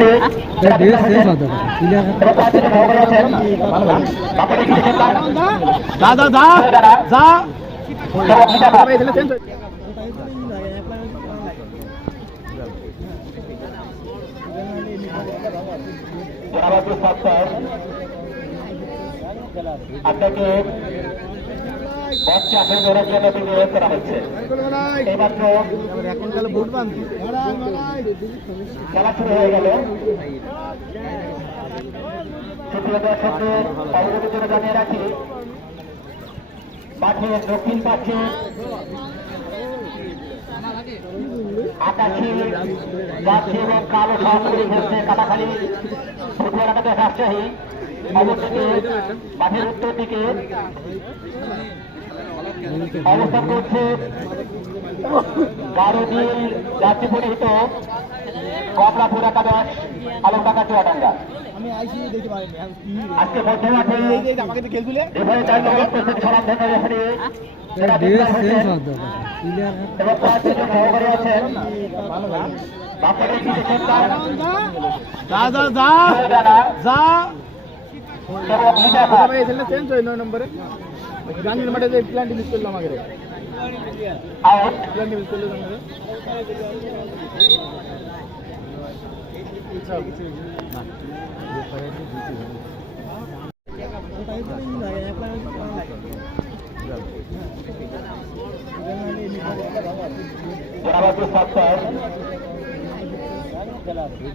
Referee আপনাকে বচ্চা আসন ধরার জন্য বিনিয়োগ করা হচ্ছে। এইমাত্র খেলা শুরু হয়ে গেল। সুপ্রিয় দর্শকদের অবগতির জন্য জানিয়ে রাখি, মাঠের দক্ষিণ পাশে আকাশী যাচ্ছে এবং কালো সহকারী খেলছে কাটাখালী ফুটবল একাদশ রাজশাহী। অবশ্যই মাঠের উত্তর দিকে অবস্থান করছে গারুদিল যাত্রী পরিহিত কমলাপুর একাদশ আলমডাঙ্গা চুয়াডাঙ্গা। আজকে মধ্যমাঠে এবং কয়েকজন সহকারী আছেন। গান্ধীর মাঠে যে প্ল্যানটি মিস করলাম আগে প্ল্যানটি মিস করলাম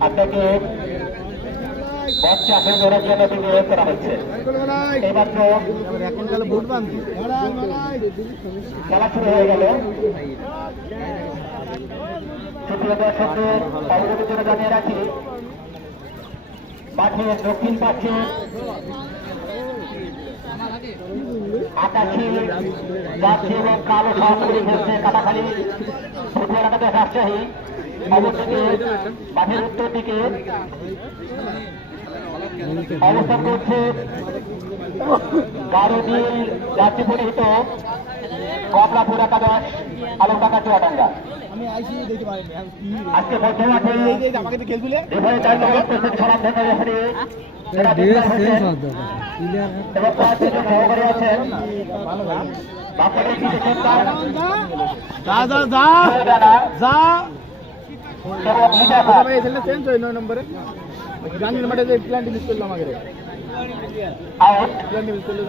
আপনাকে বচ্চা আসন ধরার জন্য বিনিয়োগ করা হচ্ছে। এইমাত্র খেলা শুরু হয়ে গেল। সুপ্রিয় দর্শকদের অবগতির জন্য জানিয়ে রাখি, মাঠের দক্ষিণ পাশে আকাশী যাচ্ছে এবং কালো সহকারী খেলছে কাটাখালী ফুটবল একাদশ রাজশাহী। অবশ্যই মাঠের উত্তর দিকে অবস্থান করছে গারুদিল যাত্রী পরিহিত কমলাপুর একাদশ আলমডাঙ্গা চুয়াডাঙ্গা। আজকে মধ্যমাঠে এবং কয়েকজন সহকারী আছেন। গান্ধীর মাঠে যে প্ল্যানটি মিস করলাম আগে প্ল্যানটি মিস করলাম